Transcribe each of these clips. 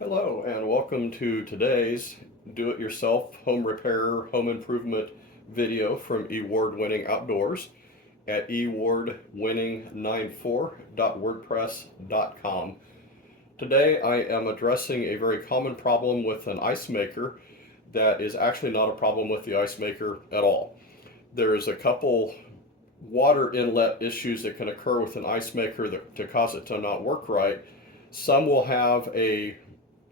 Hello, and welcome to today's do-it-yourself home repair, home improvement video from eWard Winning Outdoors at ewardwinning94.wordpress.com. Today I am addressing a very common problem with an ice maker that is actually not a problem with the ice maker at all. There is a couple water inlet issues that can occur with an ice maker to cause it to not work right. Some will have a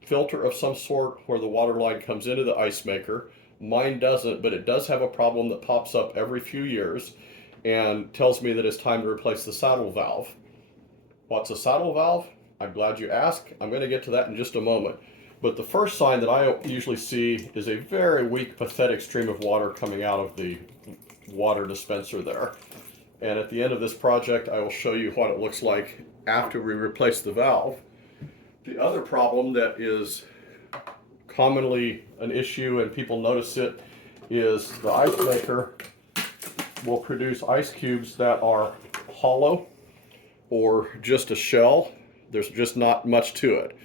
filter of some sort where the water line comes into the ice maker. Mine doesn't, but it does have a problem that pops up every few years and tells me that it's time to replace the saddle valve. What's a saddle valve? I'm glad you asked. I'm going to get to that in just a moment. But the first sign that I usually see is a very weak, pathetic stream of water coming out of the water dispenser there. And at the end of this project, I will show you what it looks like after we replace the valve. The other problem that is commonly an issue and people notice it is the ice maker will produce ice cubes that are hollow or just a shell. There's just not much to it.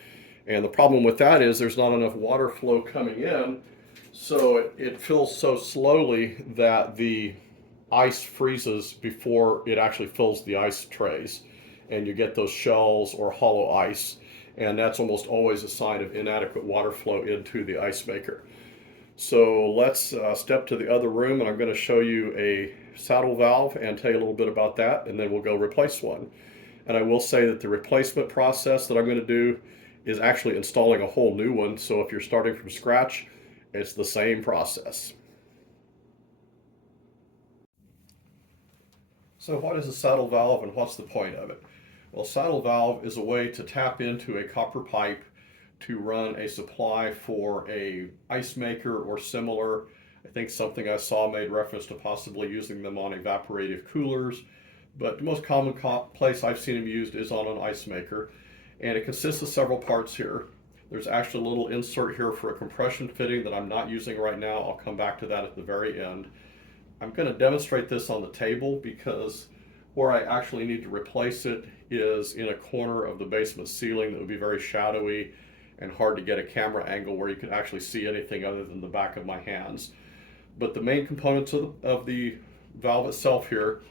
And the problem with that is there's not enough water flow coming in, so it fills so slowly that the ice freezes before it actually fills the ice trays. And you get those shells or hollow ice. And that's almost always a sign of inadequate water flow into the ice maker. So let's step to the other room, and I'm going to show you a saddle valve and tell you a little bit about that, and then we'll go replace one. And I will say that the replacement process that I'm going to do is actually installing a whole new one. So if you're starting from scratch, it's the same process. So what is a saddle valve and what's the point of it? Well, saddle valve is a way to tap into a copper pipe to run a supply for a ice maker or similar. I think something I saw made reference to possibly using them on evaporative coolers, but the most common place I've seen them used is on an ice maker, and it consists of several parts here. There's actually a little insert here for a compression fitting that I'm not using right now. I'll come back to that at the very end. I'm going to demonstrate this on the table because where I actually need to replace it is in a corner of the basement ceiling that would be very shadowy and hard to get a camera angle where you can actually see anything other than the back of my hands. But the main components of the valve itself here,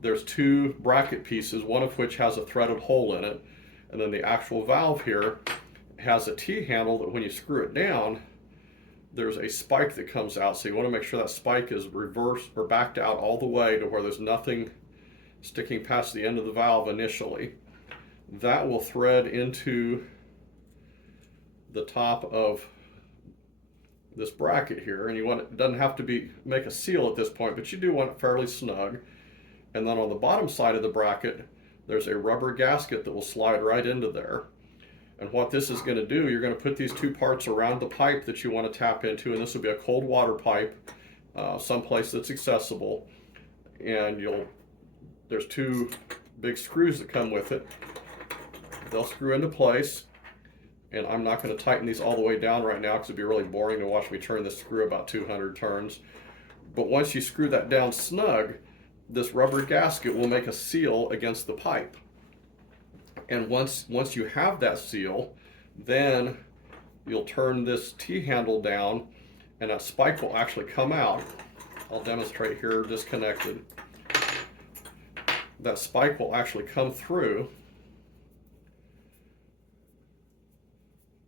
there's two bracket pieces, one of which has a threaded hole in it, and then the actual valve here has a T-handle that when you screw it down, there's a spike that comes out. So you want to make sure that spike is reversed or backed out all the way to where there's nothing sticking past the end of the valve initially. That will thread into the top of this bracket here, and you want it doesn't have to make a seal at this point, but you do want it fairly snug. And then on the bottom side of the bracket, there's a rubber gasket that will slide right into there. And what this is going to do, you're going to put these two parts around the pipe that you want to tap into, and this will be a cold water pipe, someplace that's accessible. And there's two big screws that come with it. They'll screw into place, and I'm not going to tighten these all the way down right now because it'd be really boring to watch me turn this screw about 200 turns. But once you screw that down snug, this rubber gasket will make a seal against the pipe. And once you have that seal, then you'll turn this T-handle down and that spike will actually come out. I'll demonstrate here disconnected. That spike will actually come through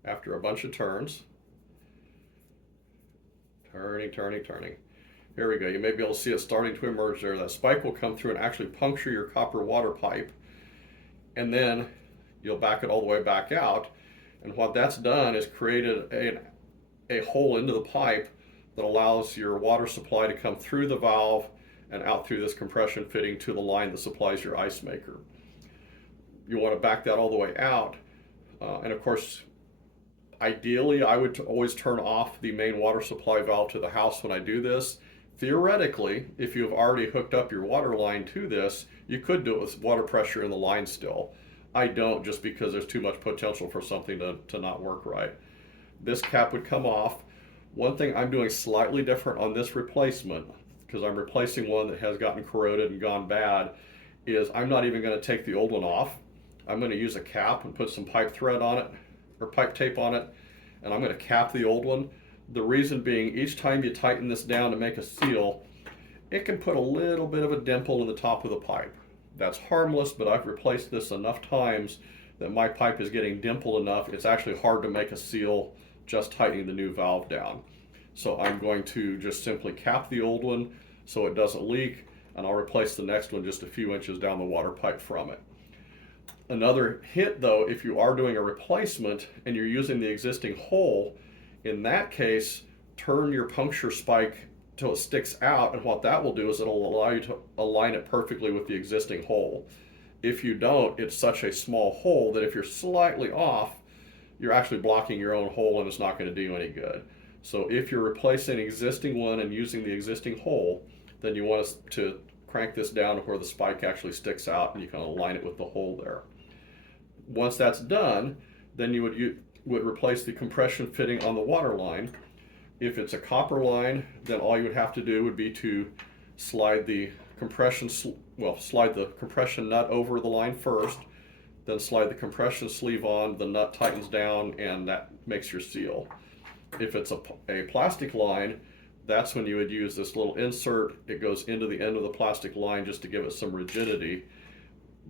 after a bunch of turns. Turning. Here we go. You may be able to see it starting to emerge there. That spike will come through and actually puncture your copper water pipe. And then you'll back it all the way back out. And what that's done is created a hole into the pipe that allows your water supply to come through the valve and out through this compression fitting to the line that supplies your ice maker. You want to back that all the way out. And of course, ideally, I would always turn off the main water supply valve to the house when I do this. Theoretically, if you've already hooked up your water line to this, you could do it with water pressure in the line still. I don't, just because there's too much potential for something to not work right. This cap would come off. One thing I'm doing slightly different on this replacement, because I'm replacing one that has gotten corroded and gone bad, is I'm not even going to take the old one off. I'm going to use a cap and put some pipe thread on it or pipe tape on it, and I'm going to cap the old one. The reason being, each time you tighten this down to make a seal, it can put a little bit of a dimple in the top of the pipe. That's harmless, but I've replaced this enough times that my pipe is getting dimpled enough. It's actually hard to make a seal just tightening the new valve down. So I'm going to just simply cap the old one so it doesn't leak, and I'll replace the next one just a few inches down the water pipe from it. Another hint though, if you are doing a replacement and you're using the existing hole, in that case, turn your puncture spike till it sticks out, and what that will do is it'll allow you to align it perfectly with the existing hole. If you don't, it's such a small hole that if you're slightly off, you're actually blocking your own hole and it's not going to do any good. So if you're replacing an existing one and using the existing hole, then you want to crank this down to where the spike actually sticks out and you can align it with the hole there. Once that's done, then you would replace the compression fitting on the water line. If it's a copper line, then all you would have to do would be to slide the compression nut over the line first, then slide the compression sleeve on, the nut tightens down, and that makes your seal. If it's a plastic line, that's when you would use this little insert. It goes into the end of the plastic line just to give it some rigidity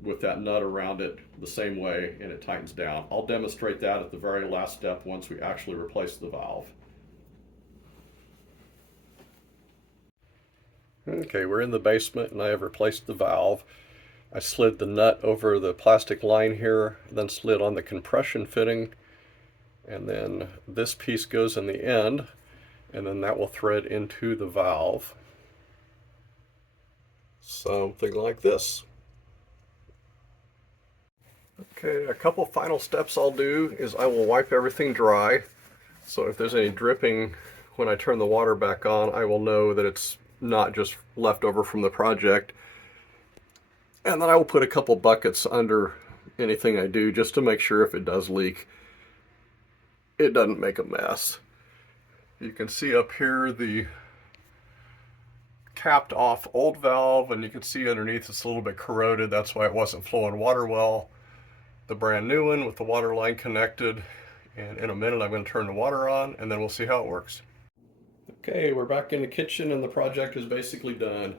with that nut around it the same way, and it tightens down. I'll demonstrate that at the very last step once we actually replace the valve. Okay, we're in the basement and I have replaced the valve. I slid the nut over the plastic line here, then slid on the compression fitting, and then this piece goes in the end, and then that will thread into the valve. Something like this. Okay, a couple final steps I'll do is I will wipe everything dry. So if there's any dripping when I turn the water back on, I will know that it's not just leftover from the project. And then I will put a couple buckets under anything I do just to make sure if it does leak, it doesn't make a mess. You can see up here the capped off old valve, and you can see underneath it's a little bit corroded. That's why it wasn't flowing water well. The brand new one with the water line connected, and in a minute I'm going to turn the water on and then we'll see how it works. Okay, we're back in the kitchen and the project is basically done.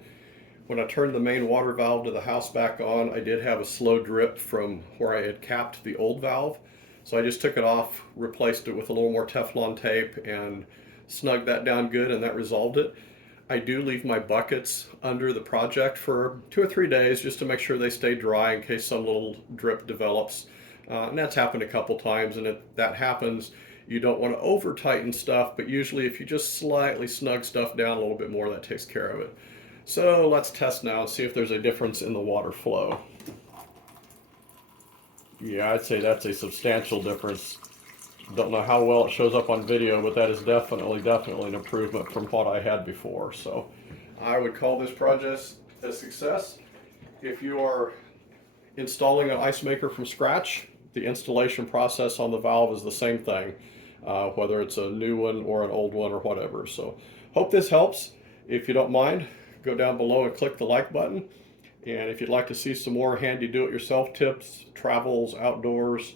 When I turned the main water valve to the house back on, I did have a slow drip from where I had capped the old valve. So I just took it off, replaced it with a little more Teflon tape and snugged that down good, and that resolved it. I do leave my buckets under the project for 2 or 3 days just to make sure they stay dry in case some little drip develops. And that's happened a couple times, and if that happens, you don't want to over tighten stuff, but usually if you just slightly snug stuff down a little bit more, that takes care of it. So let's test now and see if there's a difference in the water flow. Yeah, I'd say that's a substantial difference. Don't know how well it shows up on video, but that is definitely an improvement from what I had before. So I would call this project a success. If you are installing an ice maker from scratch, the installation process on the valve is the same thing, whether it's a new one or an old one or whatever. So hope this helps. If you don't mind, go down below and click the like button. And if you'd like to see some more handy do-it-yourself tips, travels, outdoors,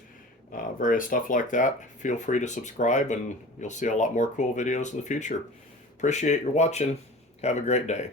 various stuff like that, feel free to subscribe and you'll see a lot more cool videos in the future. Appreciate your watching. Have a great day.